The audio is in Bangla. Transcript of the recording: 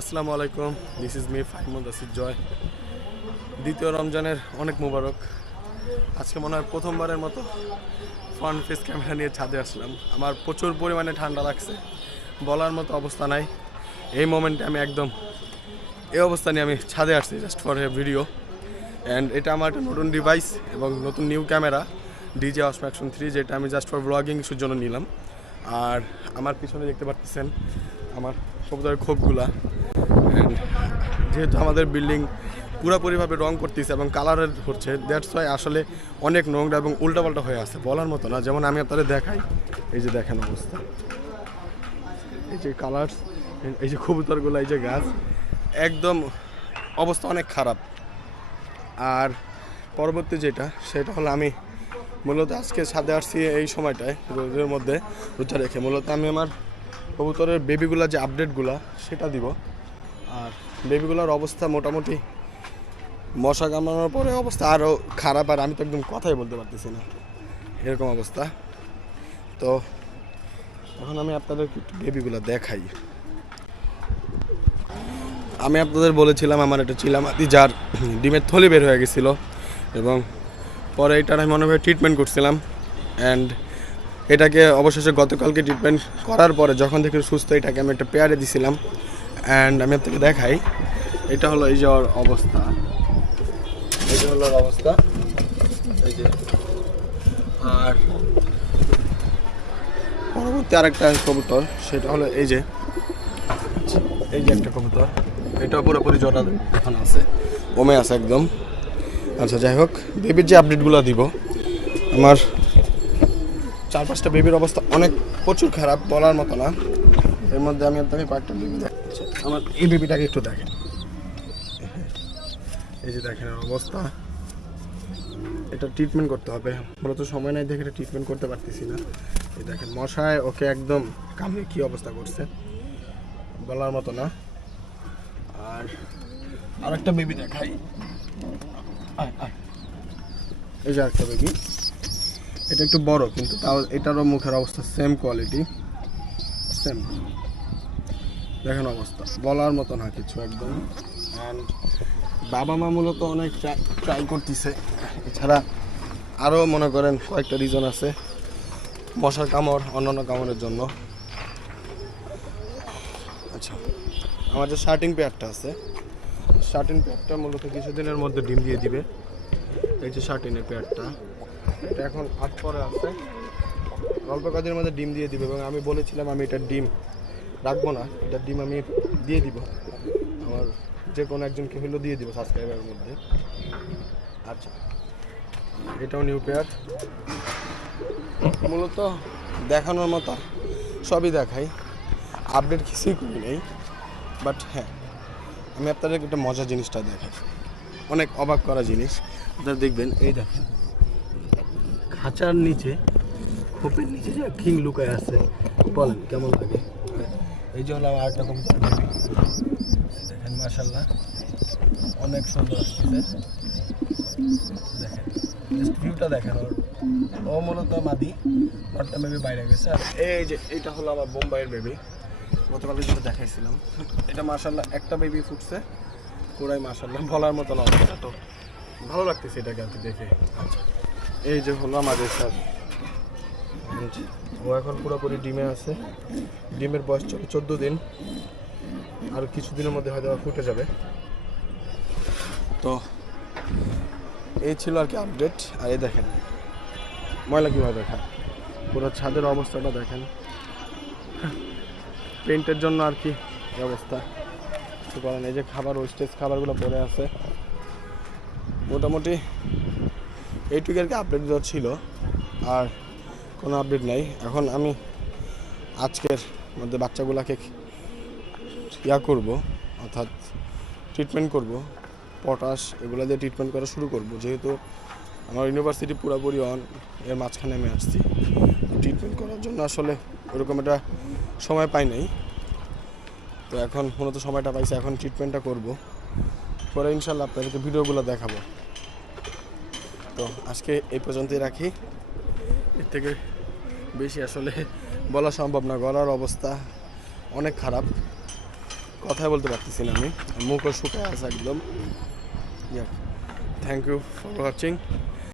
আসসালামু আলাইকুম, দিস ইজ মি ফাইমুল রাশিদ জয়। দ্বিতীয় রমজানের অনেক মোবারক। আজকে মনে হয় প্রথমবারের মতো ফ্রন্ট ফেস ক্যামেরা নিয়ে ছাদে আসলাম। আমার প্রচুর পরিমাণে ঠান্ডা লাগছে, বলার মতো অবস্থা নাই। এই মোমেন্টে আমি একদম এই অবস্থা নিয়ে আমি ছাদে আসছি just for a video. And এটা আমার একটা নতুন ডিভাইস এবং নতুন নিউ ক্যামেরা ডিজে অসমো অ্যাকশন 3, যেটা আমি জাস্ট ফর ব্লগিং ইস্যুর জন্য নিলাম। আর আমার পিছনে দেখতে পাচ্ছেন আমার কবুতরের খোপগুলা। অ্যান্ড যেহেতু আমাদের বিল্ডিং পুরোপুরিভাবে রং করতেছে এবং কালারের হচ্ছে, দ্যাটস ওয়াই আসলে অনেক নোংরা এবং উল্টাপাল্টা হয়ে আছে, বলার মতো না। যেমন আমি আপনাদের দেখাই, এই যে দেখেন অবস্থা, এই যে কালার্স, এই যে কবুতরগুলো, এই যে গাছ, একদম অবস্থা অনেক খারাপ। আর পরবর্তী সেটা হলো আমি মূলত আজকে ছাদে আসছি এই সময়টায় রোদের মধ্যে রোজা রেখে। মূলত আমি আমার কবুতরের বেবিগুলো যে আপডেটগুলো সেটা দিব। আর বেবিগুলোর অবস্থা মোটামুটি মশা কামড়ানোর পরে অবস্থা আরও খারাপ, আর আমি তো একদম কথাই বলতে পারতেছি না, এরকম অবস্থা। তো এখন আমি আপনাদের একটু বেবিগুলো দেখাই। আমি আপনাদের বলেছিলাম আমার একটা চিলামাতি যার ডিমের থলি বের হয়ে গেছিলো, এবং পরে এটার আমি মনে হয় ট্রিটমেন্ট করছিলাম। অ্যান্ড এটাকে অবশেষে গতকালকে ট্রিটমেন্ট করার পরে যখন থেকে সুস্থ, এটাকে আমি একটা পেয়ারে দিছিলাম। অ্যান্ড আমি আপনাকে দেখাই, এটা হলো এই যে ওর অবস্থা, এই যে হলো ওর অবস্থা, এই যে। আর পরবর্তী আরেকটা কবুতর, সেটা হলো এই যে একটা কবুতর, এটাও পুরোপুরি জোড়া এখন আছে, কমে আছে একদম। আচ্ছা, যাই হোক, বেবির যে আপডেটগুলো দিব, আমার 4-5টা বেবির অবস্থা অনেক প্রচুর খারাপ, বলার মতো না। এর মধ্যে আমি আপনাকে কয়েকটা বেবি দেখাচ্ছি। আমার এই বেবিটাকে একটু দেখেন, এই যে দেখেন অবস্থা। এটা ট্রিটমেন্ট করতে হবে, মূলত সময় নাই দেখে এটা ট্রিটমেন্ট করতে পারতেছি না। এই দেখেন মশায় ওকে একদম কামড়ে কী অবস্থা করছে, বলার মতো না। আর আরেকটা বেবি দেখাই, এই যে আরেকটা বেবি, এটা একটু বড়, কিন্তু তাও এটারও মুখের অবস্থা সেম কোয়ালিটি, সেম। দেখেন অবস্থা, বলার মতো না কিছু একদম। অ্যান্ড বাবা মা মূলত অনেক ট্রাই করতেছে, এছাড়া আরও মনে করেন কয়েকটা রিজন আছে, মশার কামড়, অন্যান্য কামড়ের জন্য। আচ্ছা, আমার যে শার্টিং পেয়ারটা আছে, শার্টিং পেয়ারটা মূলত কিছুদিনের মধ্যে ডিম দিয়ে দিবে। এই যে শার্টিনের পেয়ারটা, এটা এখন 8 পরে আছে, অল্প কাজের মধ্যে ডিম দিয়ে দিবে। এবং আমি বলেছিলাম আমি এটার ডিম রাখবো না, এটার ডিম আমি দিয়ে দিব, আমার যে কোনো একজনকে হলেও দিয়ে দিব সাবস্ক্রাইবারের মধ্যে। আচ্ছা, এটাও নিউ পেয়ার, মূলত দেখানোর মতো সবই দেখাই, আপডেট কিছুই করি নেই। বাট হ্যাঁ, আমি আপনাদের একটা মজার জিনিসটা দেখাই, অনেক অবাক করা জিনিস আপনারা দেখবেন। এই দেখেন খাঁচার নিচে, খোপের নিচে যে কিং লুকায় আছে, বলেন কেমন লাগে? এই যে হলো আমার আরেকটা কবুতর বেবি, দেখেন মাশাআল্লাহ অনেক সুন্দর আসতেছে। দেখেন জাস্ট ভিউটা দেখেন, ও মূলত মাদি, একটা বেবি বাইরে গেছে। আর এই যে এইটা হলো আমার বোম্বাইয়ের বেবি, গতকালে যেটা দেখাইছিলাম, এটা মাশাআল্লাহ একটা বেবি ফুটছে, পুরাই মাশাআল্লাহ, বলার মতো না। অবস্থা তো ভালো লাগতেছে এটাকে আর কি দেখে। আচ্ছা, এই যে হলো আমাদের স্যার, ও এখন পুরোপুরি ডিমে আছে, ডিমের বয়স চলে 14 দিন, আর কিছুদিনের মধ্যে হয়তো ফুটে যাবে। তো এই ছিল আর কি আপডেট। আর এই দেখেন ময়লা কীভাবে দেখায়, পুরো ছাদের অবস্থাটা দেখেন, পেন্টের জন্য আর কি এই অবস্থা। তো বলেন, এই যে খাবার, ওয়েস্টেজ খাবারগুলো পড়ে আছে। মোটামুটি এইটুকু আর কি আপডেট দেওয়া ছিল, আর কোনো আপডেট নাই। এখন আমি আজকের মধ্যে বাচ্চাগুলোকে করব, অর্থাৎ ট্রিটমেন্ট করব, পটাশ এগুলো দিয়ে ট্রিটমেন্ট করা শুরু করব। যেহেতু আমার ইউনিভার্সিটি পুরোপুরি এর মাঝখানে আমি আসছি, ট্রিটমেন্ট করার জন্য আসলে ওরকম একটা সময় পাই নাই। তো এখন মূলত সময়টা পাইছি, এখন ট্রিটমেন্টটা করব, পরে ইনশাল্লাহ আপনাদেরকে ভিডিওগুলো দেখাবো। তো আজকে এই পর্যন্তই রাখি, এর থেকে বেশি আসলে বলা সম্ভব না, গলার অবস্থা অনেক খারাপ। কথাই বলতে পারতেছি না, আমি মুখও শুকায় আছে একদম। Thank you for watching.